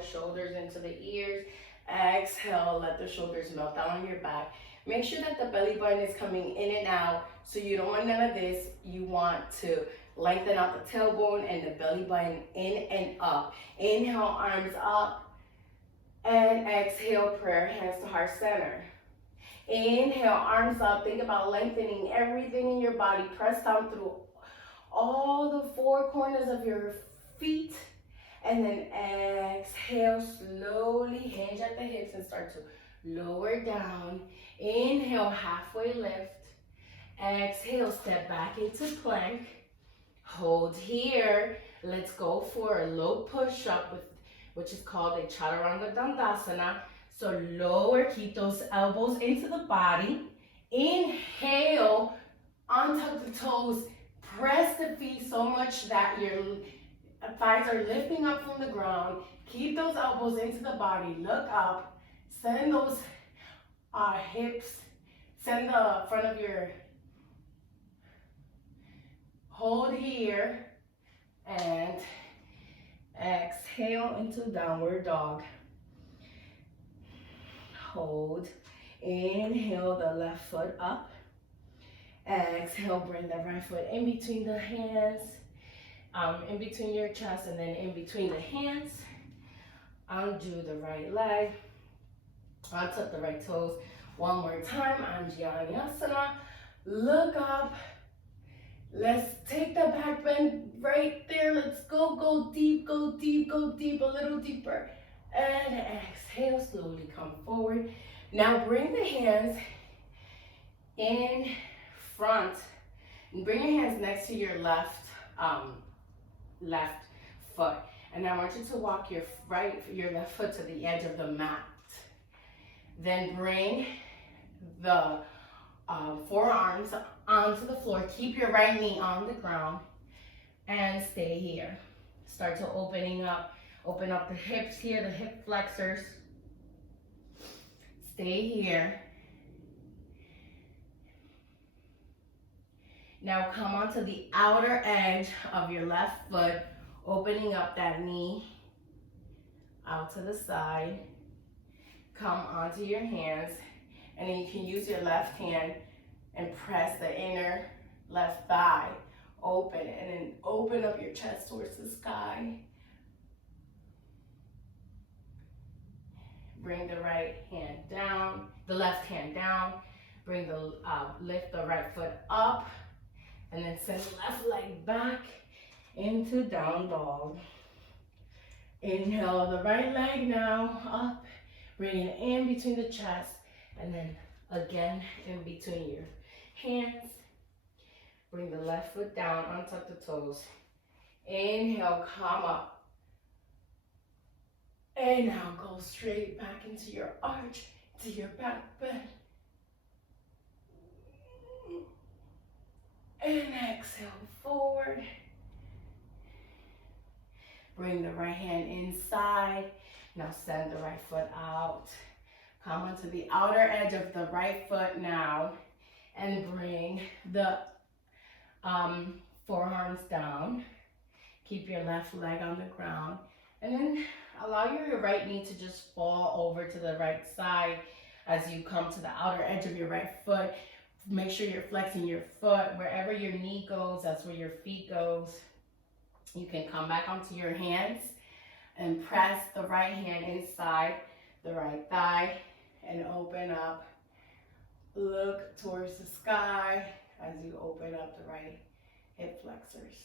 Inhale, shoulders into the ears. Exhale, let the shoulders melt down on your back. Make sure that the belly button is coming in and out. So you don't want none of this. You want to lengthen out the tailbone and the belly button in and up. Inhale, arms up. And exhale, prayer hands to heart center. Inhale, arms up. Think about lengthening everything in your body. Press down through all the four corners of your feet. And then exhale, slowly hinge at the hips and start to lower down. Inhale, halfway lift. Exhale, step back into plank. Hold here. Let's go for a low push-up, which is called a Chaturanga Dandasana. So lower, keep those elbows into the body. Inhale, untuck the toes. Press the feet so much that your thighs are lifting up from the ground. Keep those elbows into the body. Look up. Send those hips. Send the front of your. Hold here. And exhale into downward dog. Hold. Inhale the left foot up. Exhale, bring the right foot in between the hands. In between your chest and then in between the hands. Undo the right leg. Untuck the right toes. One more time. Anjaneyasana. Look up. Let's take the back bend right there. Let's go. Go deep, go deep, go deep. A little deeper. And exhale. Slowly come forward. Now bring the hands in front. And bring your hands next to your left foot, and I want you to walk your left foot to the edge of the mat. Then bring the forearms onto the floor. Keep your right knee on the ground and stay here. Start to open up the hips here, the hip flexors. Stay here. Now come onto the outer edge of your left foot, opening up that knee out to the side. Come onto your hands, and then you can use your left hand and press the inner left thigh open, and then open up your chest towards the sky. Bring the right hand down, the left hand down. Bring the lift the right foot up. And then send the left leg back into down dog. Inhale the right leg now up. Bring it in between the chest. And then again in between your hands. Bring the left foot down, untuck the toes. Inhale, come up. And now go straight back into your arch, to your back bend. And exhale forward. Bring the right hand inside. Now send the right foot out. Come onto the outer edge of the right foot now. And bring the forearms down. Keep your left leg on the ground. And then allow your right knee to just fall over to the right side as you come to the outer edge of your right foot. Make sure you're flexing your foot. Wherever your knee goes, that's where your feet goes. You can come back onto your hands and press the right hand inside the right thigh and open up. Look towards the sky as you open up the right hip flexors.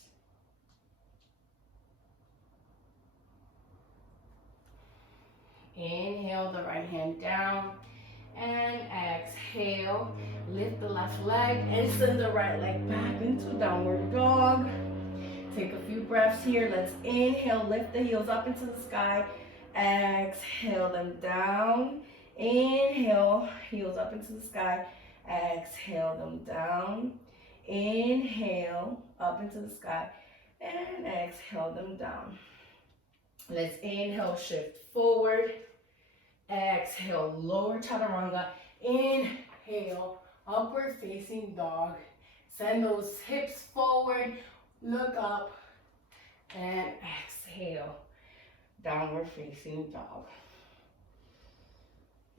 Inhale the right hand down. And exhale, lift the left leg and send the right leg back into downward dog. Take a few breaths here. Let's inhale, lift the heels up into the sky. Exhale them down. Inhale, heels up into the sky. Exhale them down. Inhale, up into the sky. And exhale them down. Let's inhale, shift forward. Exhale, lower chaturanga. Inhale, upward facing dog. Send those hips forward. Look up. And exhale. downward facing dog.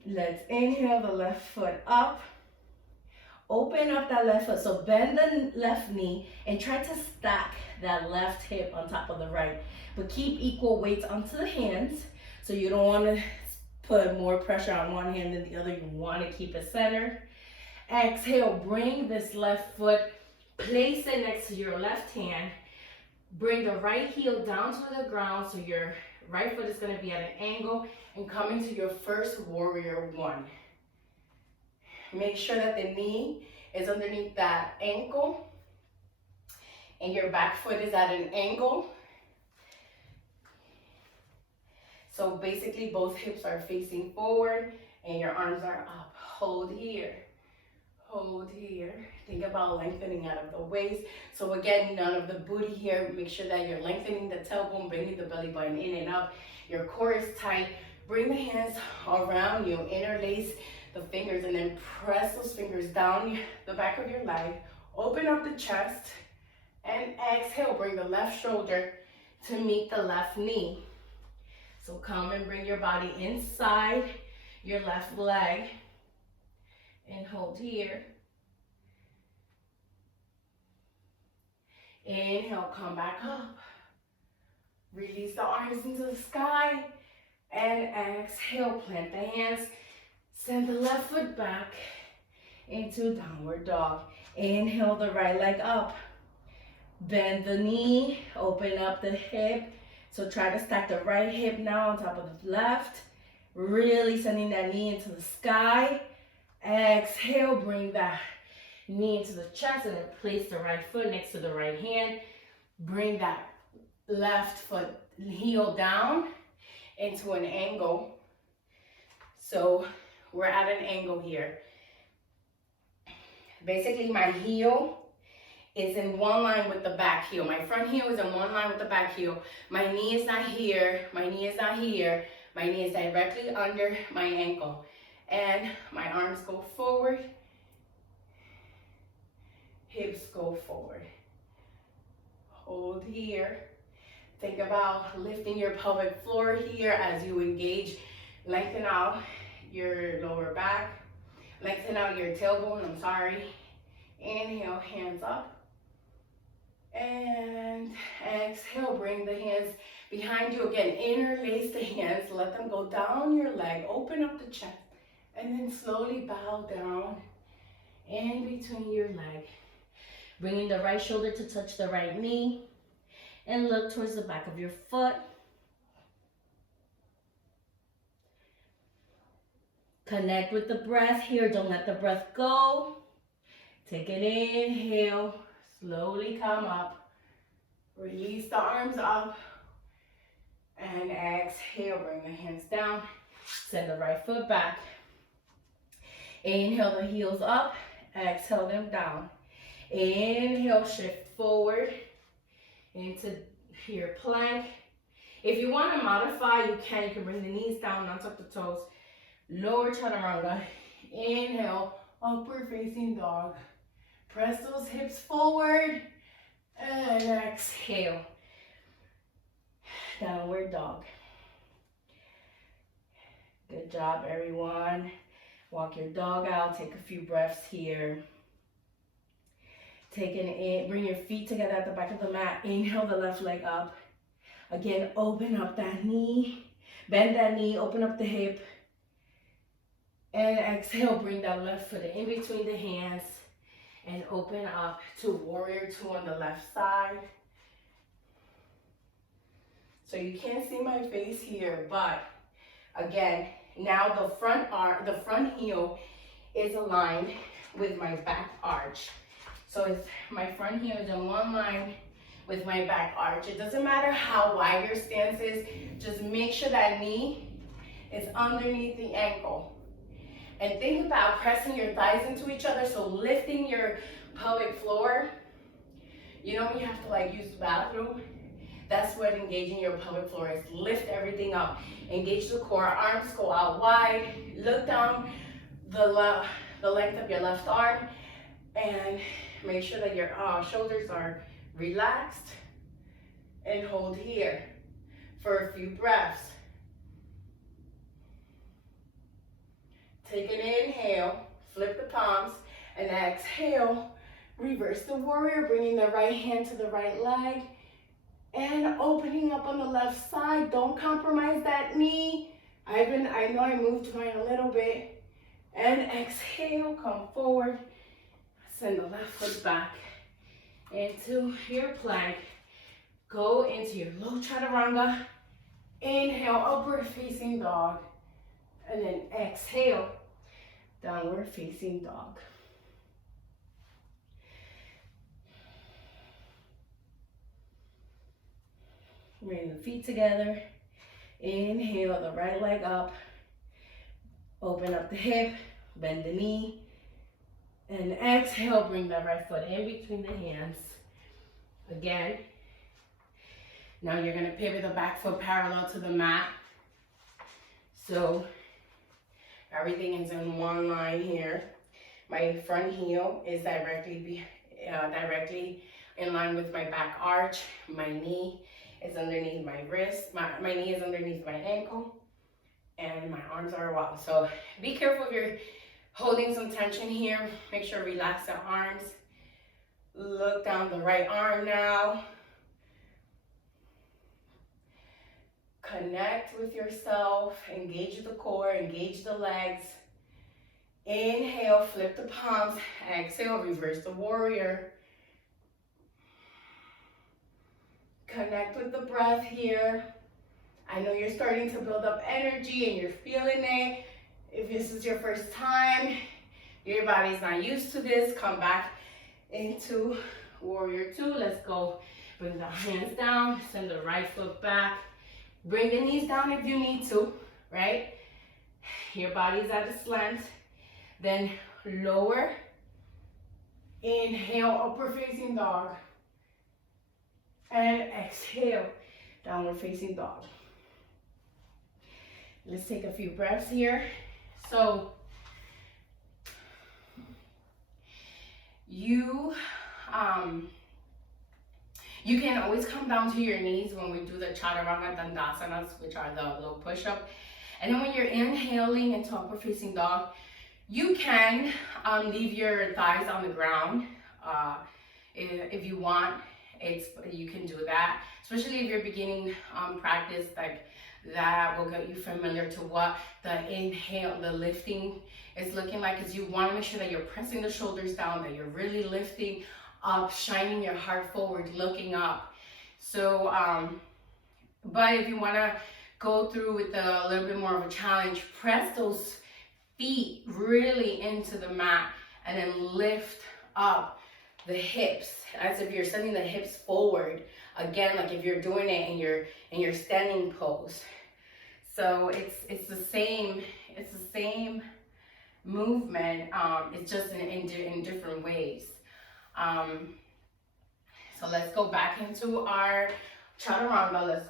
Let's inhale the left foot up. Open up that left foot, so bend the left knee and try to stack that left hip on top of the right. But keep equal weights onto the hands, so you don't want to put more pressure on one hand than the other. You want to keep it centered. Exhale, bring this left foot, place it next to your left hand. Bring the right heel down to the ground, so your right foot is going to be at an angle, and come into your first warrior one. Make sure that the knee is underneath that ankle and your back foot is at an angle. So basically both hips are facing forward and your arms are up. Hold here. Hold here. Think about lengthening out of the waist. So again, none of the booty here. Make sure that you're lengthening the tailbone, bringing the belly button in and up. Your core is tight. Bring the hands around you. Interlace the fingers and then press those fingers down the back of your leg. Open up the chest and exhale. Bring the left shoulder to meet the left knee. So come and bring your body inside your left leg and hold here. Inhale, come back up. Release the arms into the sky and exhale, plant the hands. Send the left foot back into downward dog. Inhale the right leg up. Bend the knee, open up the hip. So try to stack the right hip now on top of the left. Really sending that knee into the sky. Exhale, bring that knee into the chest and then place the right foot next to the right hand. Bring that left foot heel down into an angle. So we're at an angle here. Basically, my heel is in one line with the back heel. My front heel is in one line with the back heel. My knee is not here. My knee is not here. My knee is directly under my ankle. And my arms go forward. Hips go forward. Hold here. Think about lifting your pelvic floor here as you engage. Lengthen out your lower back. Lengthen out your tailbone, Inhale, hands up. And exhale, bring the hands behind you again. Interlace the hands, let them go down your leg. Open up the chest. And then slowly bow down in between your leg. Bringing the right shoulder to touch the right knee. And look towards the back of your foot. Connect with the breath here. Don't let the breath go. Take an inhale. Slowly come up. Release the arms up. And exhale. Bring the hands down. Send the right foot back. Inhale the heels up. Exhale them down. Inhale, shift forward into your plank. If you want to modify, you can. You can bring the knees down, untuck the toes. Lower chaturanga. Inhale, upward facing dog. Press those hips forward. And exhale. Downward dog. Good job, everyone. Walk your dog out. Take a few breaths here. Taking it in. Bring your feet together at the back of the mat. Inhale the left leg up. Again, open up that knee. Bend that knee. Open up the hip. And exhale, bring that left foot in between the hands and open up to warrior two on the left side. So you can't see my face here, but again, now the front heel is aligned with my back arch. So if my front heel is in one line with my back arch, it doesn't matter how wide your stance is, just make sure that knee is underneath the ankle. And think about pressing your thighs into each other, so lifting your pelvic floor. You know when you have to use the bathroom? That's what engaging your pelvic floor is. Lift everything up. Engage the core, arms go out wide. Look down the length of your left arm and make sure that your shoulders are relaxed and hold here. for a few breaths. Take an inhale, flip the palms, and exhale. Reverse the warrior, bringing the right hand to the right leg and opening up on the left side. Don't compromise that knee. I know I moved mine a little bit. And exhale, come forward. Send the left foot back into your plank. Go into your low chaturanga. Inhale, upward facing dog. And then exhale, downward facing dog. Bring the feet together. Inhale, the right leg up. Open up the hip, bend the knee. And exhale, bring the right foot in between the hands. Again. Now you're gonna pivot the back foot parallel to the mat. So everything is in one line here. My front heel is directly in line with my back arch. My knee is underneath my wrist. My knee is underneath my ankle. And my arms are wild. So be careful if you're holding some tension here. Make sure to relax the arms. Look down the right arm now. Connect with yourself. Engage the core. Engage the legs. Inhale, flip the palms. Exhale, reverse the warrior. Connect with the breath here. I know you're starting to build up energy and you're feeling it. If this is your first time, your body's not used to this, come back into warrior two. Let's go. Bring the hands down, send the right foot back. Bring the knees down if you need to, right? Your body's at a slant. Then lower. Inhale, upward facing dog. And exhale, downward facing dog. Let's take a few breaths here. So you can always come down to your knees when we do the chaturanga dandasanas, which are the low push-up. And then when you're inhaling into upward facing dog, you can leave your thighs on the ground if you want. You can do that, especially if you're beginning practice, like that will get you familiar to what the lifting is looking like, because you want to make sure that you're pressing the shoulders down, that you're really lifting up, shining your heart forward, looking up. So, but if you want to go through with a little bit more of a challenge, press those feet really into the mat and then lift up the hips as if you're sending the hips forward. Again, like if you're doing it in your standing pose. So it's the same movement. It's just in different ways. So let's go back into our chaturanga.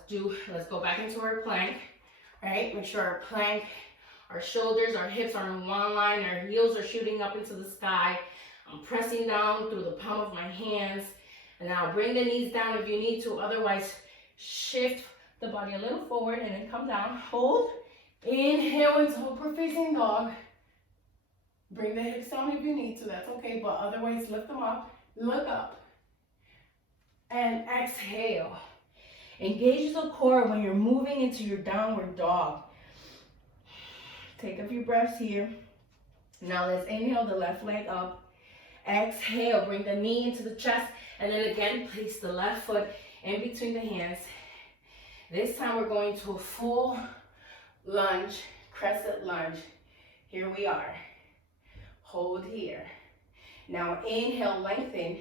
Let's go back into our plank. Right? Make sure our plank, our shoulders, our hips are in one line. Our heels are shooting up into the sky. I'm pressing down through the palm of my hands. And now bring the knees down if you need to. Otherwise, shift the body a little forward and then come down. Hold. Inhale into upward facing dog. Bring the hips down if you need to. That's okay. But otherwise, lift them up. Look up. And exhale. Engage the core when you're moving into your downward dog. Take a few breaths here. Now let's inhale the left leg up. Exhale, bring the knee into the chest, and then again, place the left foot in between the hands. This time we're going to a full lunge, crescent lunge. Here we are. Hold here. Now inhale, lengthen.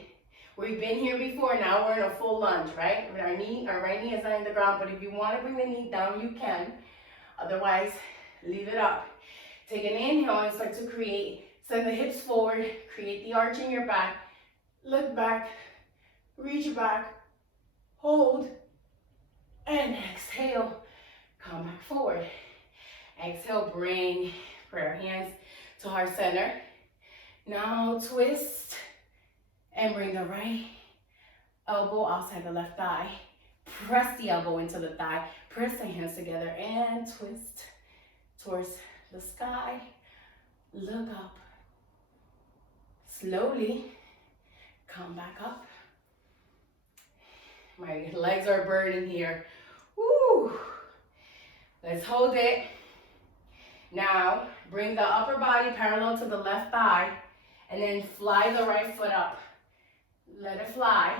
We've been here before, now we're in a full lunge, right? Our right knee is not in the ground, but if you want to bring the knee down, you can. Otherwise, leave it up. Take an inhale and start to create. Send the hips forward, create the arch in your back, look back, reach back, hold, and exhale, come back forward. Exhale, bring prayer hands to heart center. Now twist and bring the right elbow outside the left thigh. Press the elbow into the thigh, Press the hands together and twist towards the sky. Look up. Slowly come back up. My legs are burning here. Woo! Let's hold it. Now, bring the upper body parallel to the left thigh and then fly the right foot up. Let it fly.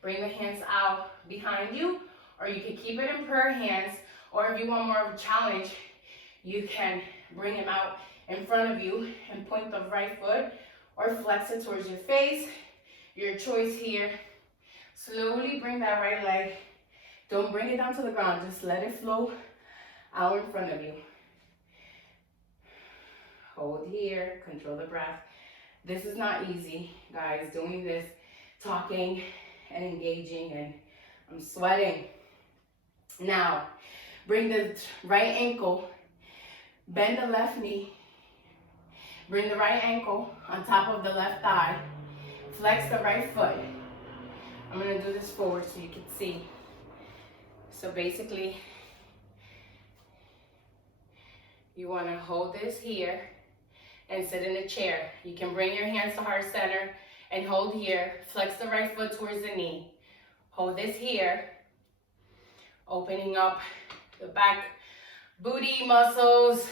Bring the hands out behind you, or you can keep it in prayer hands, or if you want more of a challenge, you can bring them out in front of you and point the right foot or flex it towards your face. Your choice here. Slowly bring that right leg. Don't bring it down to the ground, just let it flow out in front of you. Hold here, control the breath. This is not easy, guys, doing this, talking and engaging, and I'm sweating. Now, bring the right ankle, bend the left knee, bring the right ankle on top of the left thigh, flex the right foot. I'm gonna do this forward so you can see. So basically, you wanna hold this here and sit in a chair. You can bring your hands to heart center and hold here. Flex the right foot towards the knee. Hold this here, opening up the back booty muscles.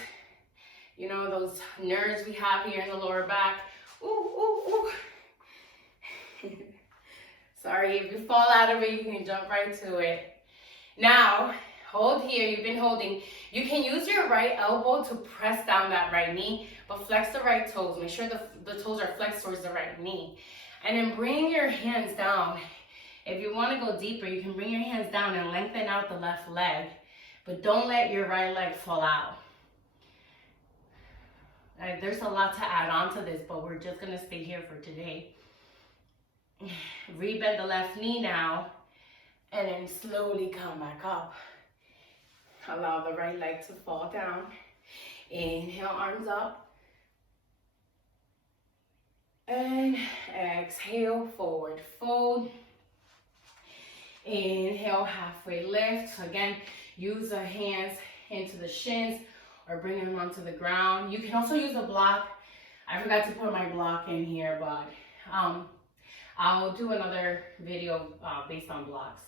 You know, those nerves we have here in the lower back. Ooh, ooh, ooh. Sorry, if you fall out of it, you can jump right to it. Now, hold here, you've been holding. You can use your right elbow to press down that right knee, but flex the right toes. Make sure the toes are flexed towards the right knee. And then bring your hands down. If you want to go deeper, you can bring your hands down and lengthen out the left leg, but don't let your right leg fall out. There's a lot to add on to this, but we're just going to stay here for today. Rebend the left knee now, and then slowly come back up. Allow the right leg to fall down. Inhale, arms up. And exhale, forward fold. Inhale, halfway lift. So again, use the hands into the shins or bring them onto the ground. You can also use a block. I forgot to put my block in here, but I'll do another video based on blocks.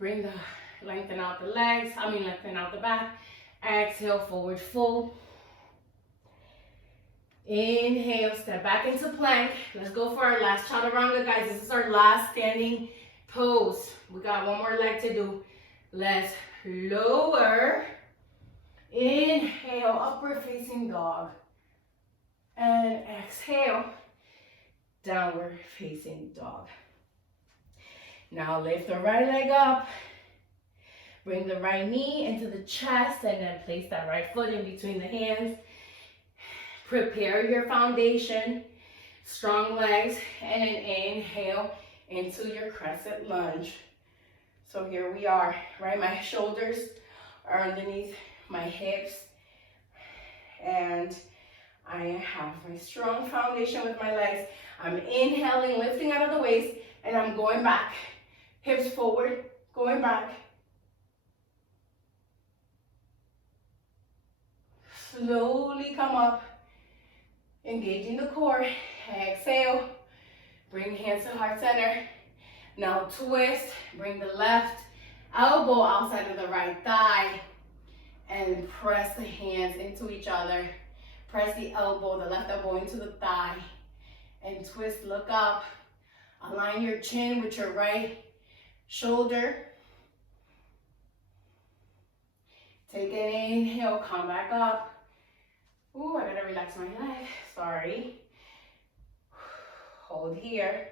Lengthen out the legs, lengthen out the back. Exhale, forward fold. Inhale, step back into plank. Let's go for our last chaturanga, guys. This is our last standing pose. We got one more leg to do. Let's lower. Inhale, upward facing dog. And exhale, downward facing dog. Now lift the right leg up. Bring the right knee into the chest and then place that right foot in between the hands. Prepare your foundation, strong legs, and then inhale into your crescent lunge. So here we are, right? My shoulders are underneath my hips, and I have my strong foundation with my legs. I'm inhaling, lifting out of the waist, and I'm going back. Hips forward, going back. Slowly come up, engaging the core. Exhale, bring hands to heart center. Now twist, bring the left elbow outside of the right thigh and press the hands into each other. Press the left elbow into the thigh and twist, look up. Align your chin with your right shoulder. Take an inhale, come back up. Ooh, I gotta relax my leg, sorry. Hold here.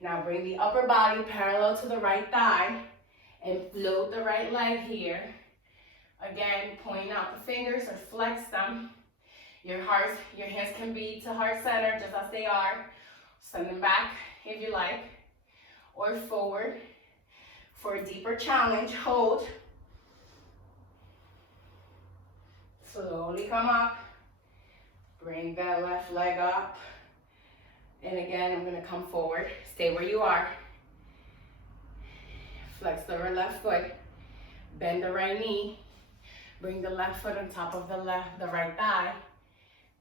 Now bring the upper body parallel to the right thigh and float the right leg here. Again, point out the fingers or flex them. Your hands can be to heart center just as they are. Send them back if you like, or forward. For a deeper challenge, hold. Slowly come up. Bring that left leg up. And again, I'm gonna come forward. Stay where you are. Flex the left foot. Bend the right knee. Bring the left foot on top of the right thigh.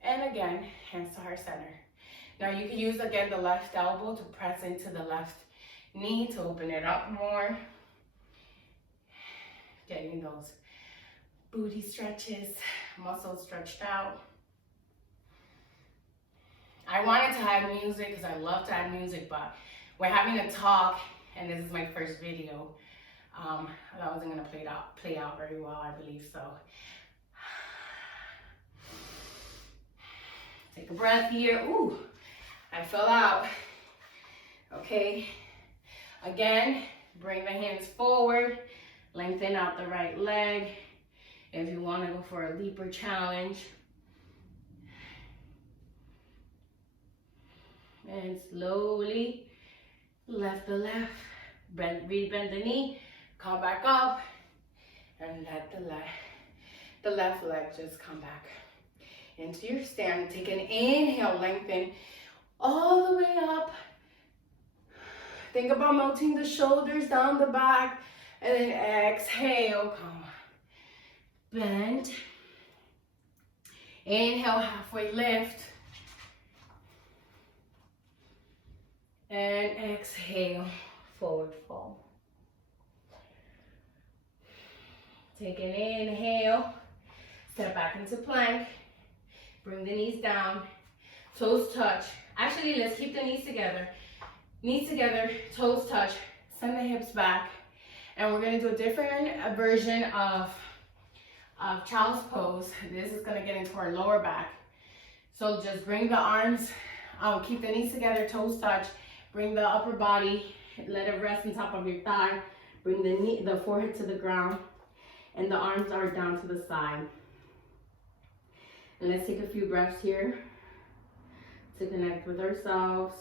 And again, hands to heart center. Now you can use again the left elbow to press into the left knee to open it up more. Getting those booty stretches, muscles stretched out. I wanted to add music because I love to add music, but we're having a talk and this is my first video. That wasn't gonna play out very well, I believe so. Take a breath here. Ooh, I fell out. Okay. Again, bring the hands forward. Lengthen out the right leg. If you want to go for a deeper challenge. And slowly left the left. Bend the knee. Come back up. And let the left leg just come back into your stand. Take an inhale, lengthen all the way up. Think about melting the shoulders down the back. And then exhale, come on. Bend. Inhale, halfway lift. And exhale, forward fold. Take an inhale. Step back into plank. Bring the knees down. Toes touch. Actually, let's keep the knees together. Knees together, toes touch. Send the hips back. And we're gonna do a different version of child's pose. This is gonna get into our lower back. So just bring the arms, keep the knees together, toes touch. Bring the upper body, let it rest on top of your thigh. Bring the forehead to the ground. And the arms are down to the side. And let's take a few breaths here to connect with ourselves.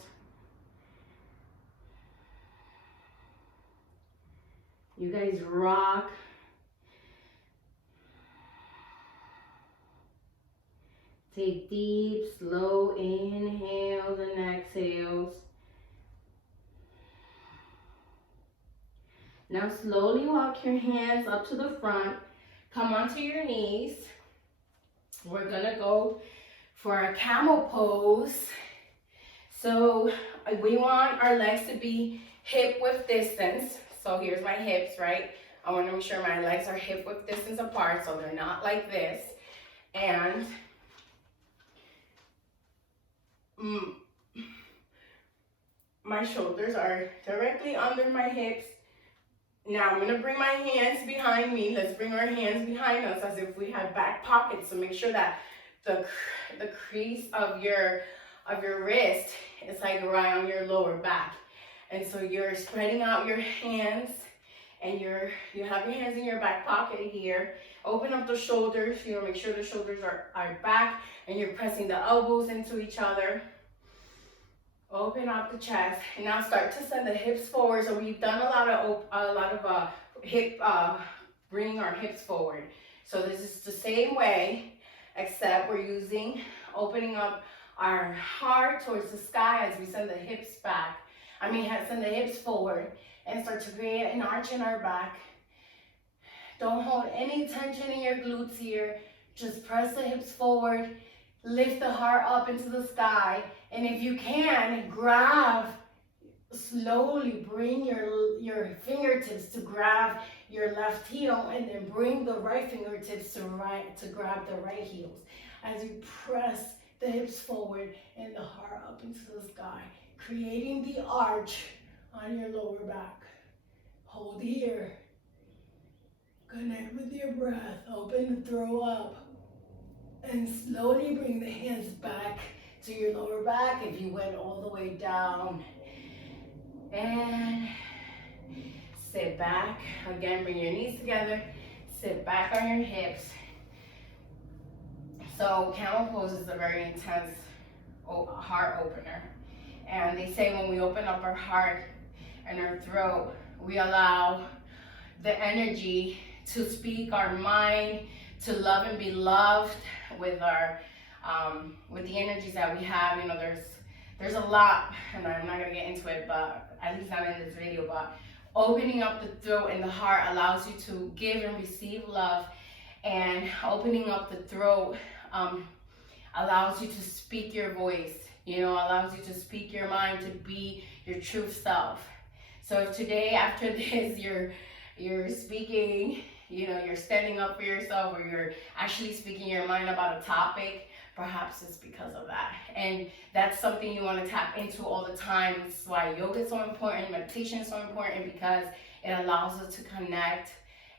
You guys rock. Take deep, slow inhales and exhales. Now slowly walk your hands up to the front. Come onto your knees. We're gonna go for a camel pose. So we want our legs to be hip width distance. So here's my hips, right? I want to make sure my legs are hip width distance apart so they're not like this. And my shoulders are directly under my hips. Now I'm going to bring my hands behind me. Let's bring our hands behind us as if we had back pockets. So make sure that the crease of your wrist is like right on your lower back. And so you're spreading out your hands and you have your hands in your back pocket here. Open up the shoulders, make sure the shoulders are back and you're pressing the elbows into each other. Open up the chest and now start to send the hips forward. So we've done a lot of hip, bringing our hips forward. So this is the same way, except we're opening up our heart towards the sky as we send the hips back. Send the hips forward and start to create an arch in our back. Don't hold any tension in your glutes here. Just press the hips forward, lift the heart up into the sky. And if you can, slowly bring your fingertips to grab your left heel and then bring the right fingertips to grab the right heels. As you press the hips forward and the heart up into the sky, creating the arch on your lower back. Hold here. Connect with your breath. Open the throw up. And slowly bring the hands back to your lower back if you went all the way down. And sit back. Again, bring your knees together. Sit back on your hips. So camel pose is a very intense heart opener. And they say when we open up our heart and our throat, we allow the energy to speak, our mind to love and be loved with with the energies that we have. There's a lot, and I'm not gonna get into it, but at least not in this video, but Opening up the throat and the heart allows you to give and receive love, and opening up the throat allows you to speak your voice, allows you to speak your mind, to be your true self. So if today after this you're speaking, you're standing up for yourself, or you're actually speaking your mind about a topic, perhaps it's because of that. And that's something you want to tap into all the time. This is why yoga is so important, meditation is so important, because it allows us to connect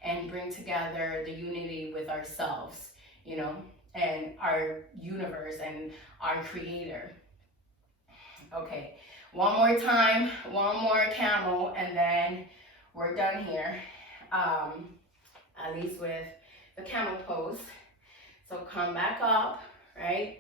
and bring together the unity with ourselves, and our universe and our creator. Okay, one more time, one more camel, and then we're done here, at least with the camel pose. So come back up, right?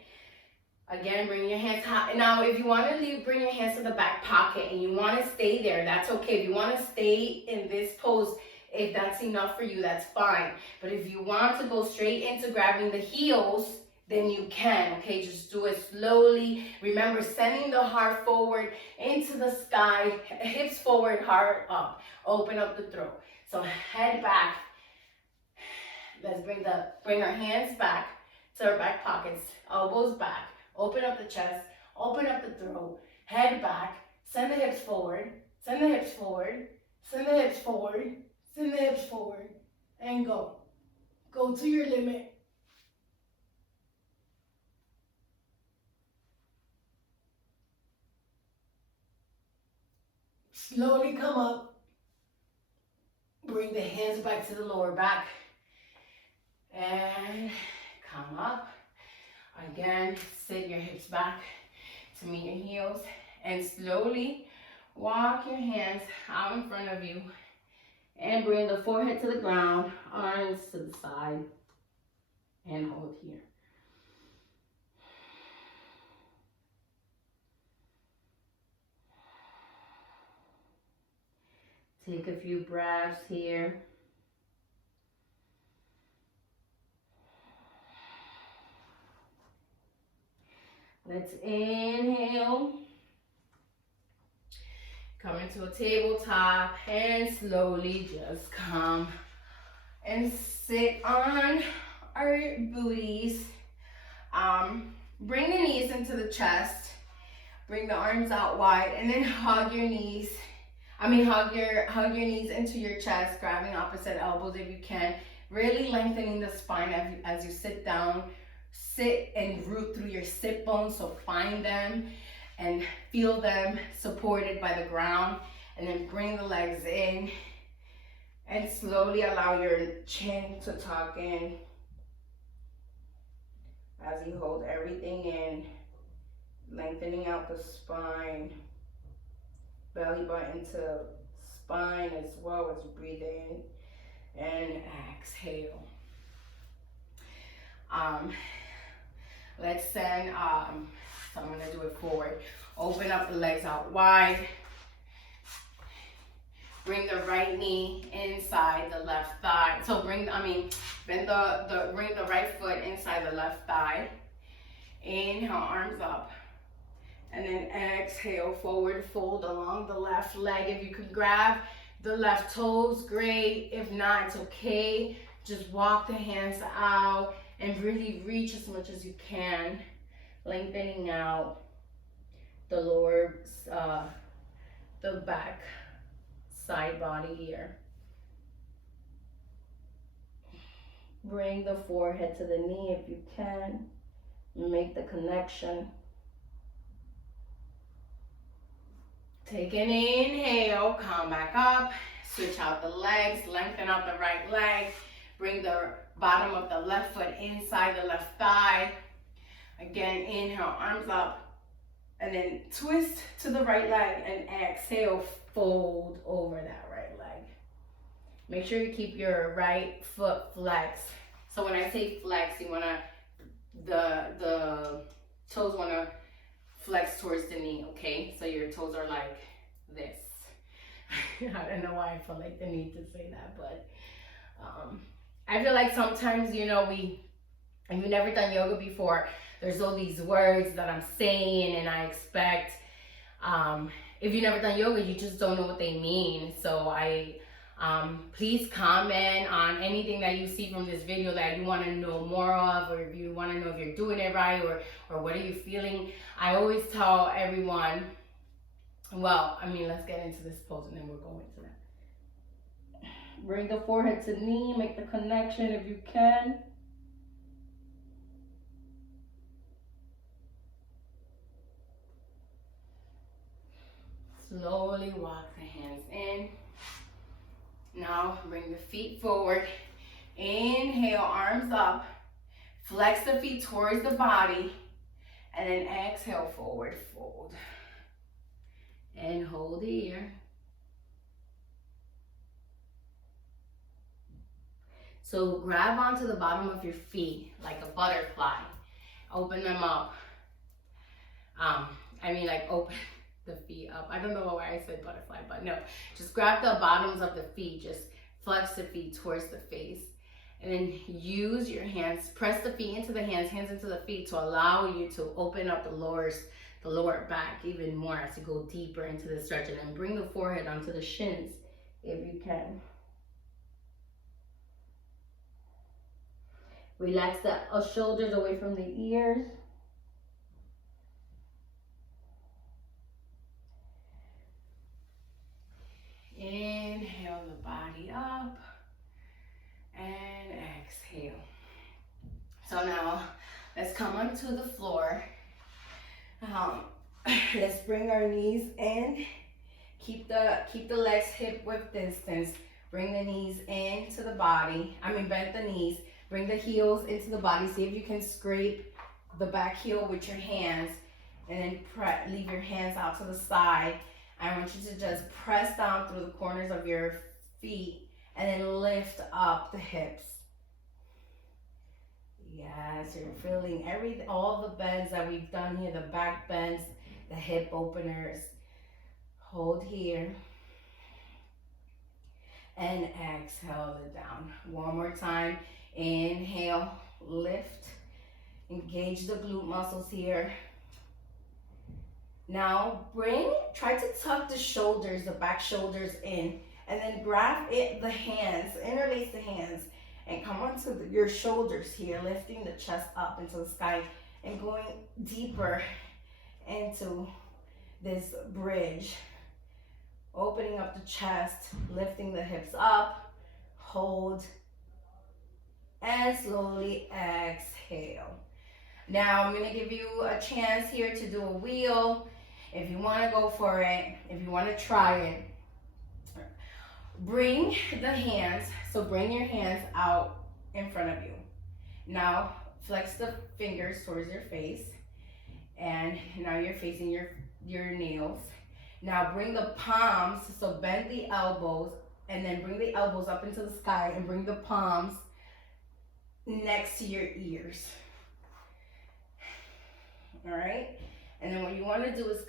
Again, bring your hands high. Now, if you want to bring your hands to the back pocket and you want to stay there, that's okay. If you want to stay in this pose, if that's enough for you, that's fine. But if you want to go straight into grabbing the heels, then you can, okay? Just do it slowly. Remember, sending the heart forward into the sky, hips forward, heart up. Open up the throat. So head back. Let's bring our hands back to our back pockets, elbows back. Open up the chest, open up the throat, head back, send the hips forward, send the hips forward, send the hips forward, send the hips forward, and go. Go to your limit. Slowly come up. Bring the hands back to the lower back. And come up. Again, sit your hips back to meet your heels. And slowly walk your hands out in front of you. And bring the forehead to the ground, arms to the side. And hold here. Take a few breaths here. Let's inhale. Come into a tabletop and slowly just come and sit on our booties. Bring the knees into the chest. Bring the arms out wide, and then hug your knees. Hug your knees into your chest, grabbing opposite elbows if you can. Really lengthening the spine as you sit down. Sit and root through your sit bones, so find them and feel them supported by the ground. And then bring the legs in and slowly allow your chin to tuck in as you hold everything in, lengthening out the spine, belly button to spine as well as you breathe in and exhale. Let's send, so I'm gonna do it forward. Open up the legs out wide. Bring the right knee inside the left thigh. So bring the right foot inside the left thigh. Inhale, arms up. And then exhale, forward fold along the left leg. If you can grab the left toes, great. If not, it's okay. Just walk the hands out and really reach as much as you can, lengthening out the lower, the back side body here. Bring the forehead to the knee if you can. Make the connection. Take an inhale, come back up, switch out the legs, lengthen out the right leg. Bring the bottom of the left foot inside the left thigh. Again, inhale, arms up, and then twist to the right leg and exhale, fold over that right leg. Make sure you keep your right foot flexed. So when I say flex, you wanna, the toes wanna flex towards the knee, okay? So your toes are like this. I don't know why I feel like the need to say that, but I feel like sometimes, if you've never done yoga before, there's all these words that I'm saying and I expect if you've never done yoga, you just don't know what they mean. So please comment on anything that you see from this video that you want to know more of, or if you want to know if you're doing it right, or what are you feeling. I always tell everyone, well, I mean, let's get into this pose and then we'll go into that. Bring the forehead to knee, make the connection if you can. Slowly walk the hands in. Now bring the feet forward. Inhale, arms up. Flex the feet towards the body. And then exhale, forward fold. And hold here. So grab onto the bottom of your feet like a butterfly. Open them up. Open the feet up. I don't know why I said butterfly, but no. Just grab the bottoms of the feet. Just flex the feet towards the face. And then use your hands. Press the feet into the hands into the feet to allow you to open up the lower back even more as you go deeper into the stretch. And then bring the forehead onto the shins if you can. Relax the shoulders away from the ears. Inhale the body up and exhale. So now let's come onto the floor. Let's bring our knees in. Keep the legs hip width distance. Bring the knees into the body. Bend the knees. Bring the heels into the body. See if you can scrape the back heel with your hands, and then leave your hands out to the side. I want you to just press down through the corners of your feet and then lift up the hips. Yes, you're feeling all the bends that we've done here, the back bends, the hip openers. Hold here. And exhale it down. One more time. Inhale, lift. Engage the glute muscles here. Now try to tuck the shoulders, the back shoulders in, and then grab the hands, interlace the hands, and come onto your shoulders here, lifting the chest up into the sky and going deeper into this bridge. Opening up the chest, lifting the hips up, hold, and slowly exhale. Now I'm going to give you a chance here to do a wheel. If you want to go for it, if you want to try it, bring the hands, so bring your hands out in front of you. Now flex the fingers towards your face, and now you're facing your nails. Now bring the palms, so bend the elbows, and then bring the elbows up into the sky and bring the palms next to your ears. All right? And then what you want to do is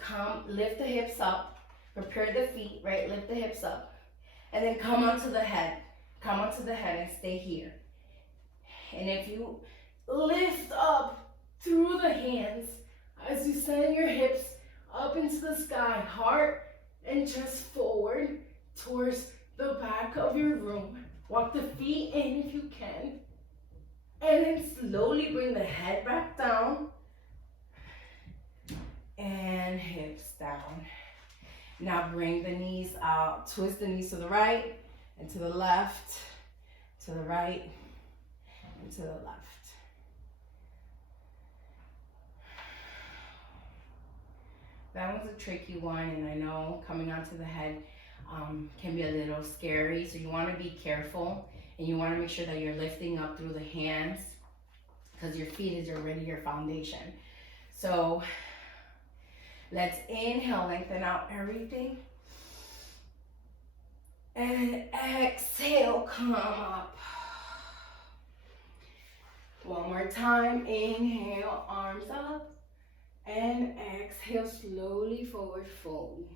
lift the hips up, prepare the feet, right? Lift the hips up, and then come onto the head. Come onto the head and stay here. And if you lift up through the hands, as you send your hips up into the sky, heart and chest forward towards the back of your room. Walk the feet in if you can. And then slowly bring the head back down. And hips down. Now bring the knees out. Twist the knees to the right and to the left, to the right and to the left. That was a tricky one, and I know coming onto the head can be a little scary, so you want to be careful, and you want to make sure that you're lifting up through the hands, because your feet is already your foundation. So let's inhale, lengthen out everything, and exhale, come up. One more time, inhale, arms up. And exhale, slowly forward fold.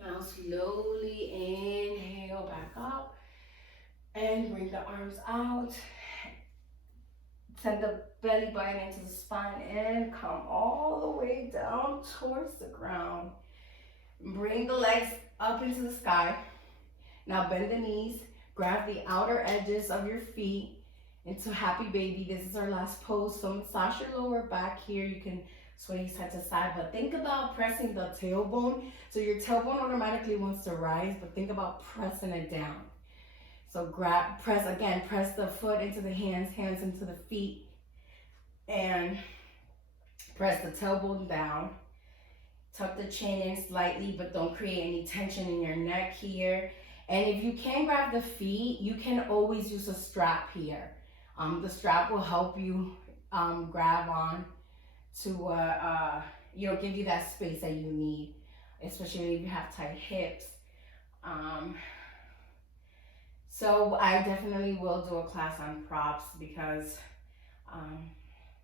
Now slowly inhale back up and bring the arms out Send the belly button into the spine and come all the way down towards the ground. Bring the legs up into the sky. Now bend the knees, grab the outer edges of your feet into happy baby. This is our last pose. So massage your lower back here. You can sway side to side, but think about pressing the tailbone. So your tailbone automatically wants to rise, but think about pressing it down. So press the foot into the hands, hands into the feet, and press the tailbone down. Tuck the chin in slightly, but don't create any tension in your neck here. And if you can't grab the feet, you can always use a strap here. The strap will help you grab on to, give you that space that you need, especially if you have tight hips. So I definitely will do a class on props because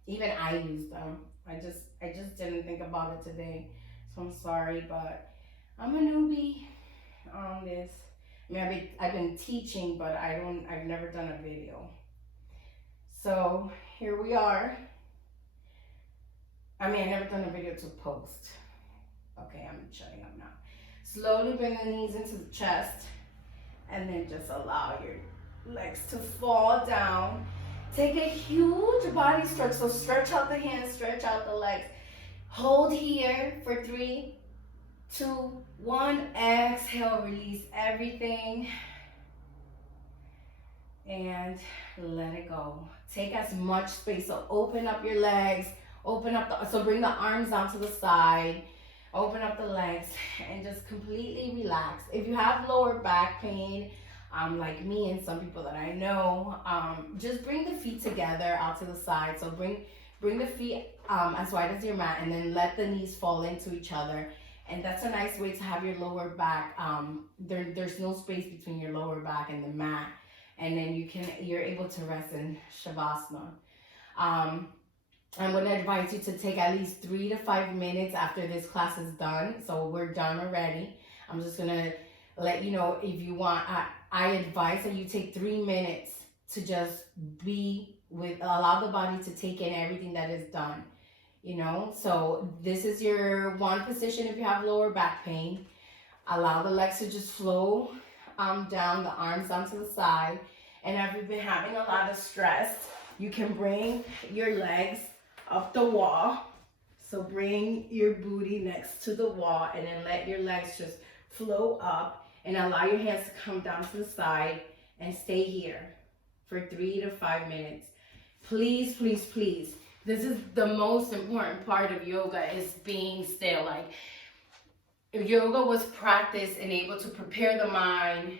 even I use them. I just didn't think about it today. So I'm sorry, but I'm a newbie on this. I mean, I've been teaching, but I've never done a video. So here we are. I mean, I've never done a video to post. Okay, I'm shutting up now. Slowly bring the knees into the chest, and then just allow your legs to fall down. Take a huge body stretch. So stretch out the hands, stretch out the legs. Hold here for 3, 2, 1. Exhale, release everything. And let it go. Take as much space. So open up your legs. So bring the arms down to the side. Open up the legs and just completely relax. If you have lower back pain, like me and some people that I know, just bring the feet together out to the side. So bring the feet as wide as your mat, and then let the knees fall into each other. And that's a nice way to have your lower back. There's no space between your lower back and the mat, and then you're able to rest in Shavasana. I'm going to advise you to take at least 3 to 5 minutes after this class is done. So we're done already. I'm just going to let you know, if you want, I advise that you take 3 minutes to just allow the body to take in everything that is done. So this is your one position if you have lower back pain. Allow the legs to just flow down, the arms down to the side. And if you've been having a lot of stress, you can bring your legs up the wall. So bring your booty next to the wall, and then let your legs just flow up, and allow your hands to come down to the side, and stay here for 3 to 5 minutes. Please, please, please. This is the most important part of yoga, is being still. Like, yoga was practiced and able to prepare the mind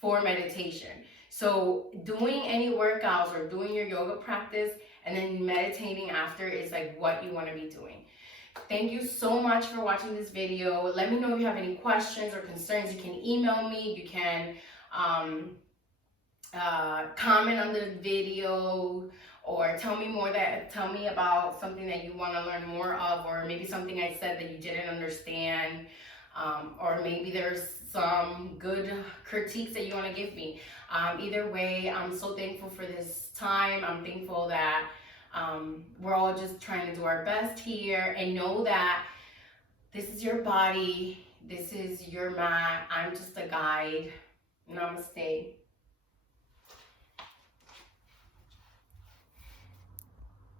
for meditation. So doing any workouts or doing your yoga practice and then meditating after is like what you want to be doing. Thank you so much for watching this video. Let me know if you have any questions or concerns. You can email me. You can comment on the video, or tell me about something that you want to learn more of, or maybe something I said that you didn't understand, or maybe there's some good critiques that you want to give me. Either way, I'm so thankful for this time. I'm thankful that we're all just trying to do our best here, and know that this is your body, this is your mat. I'm just a guide. Namaste.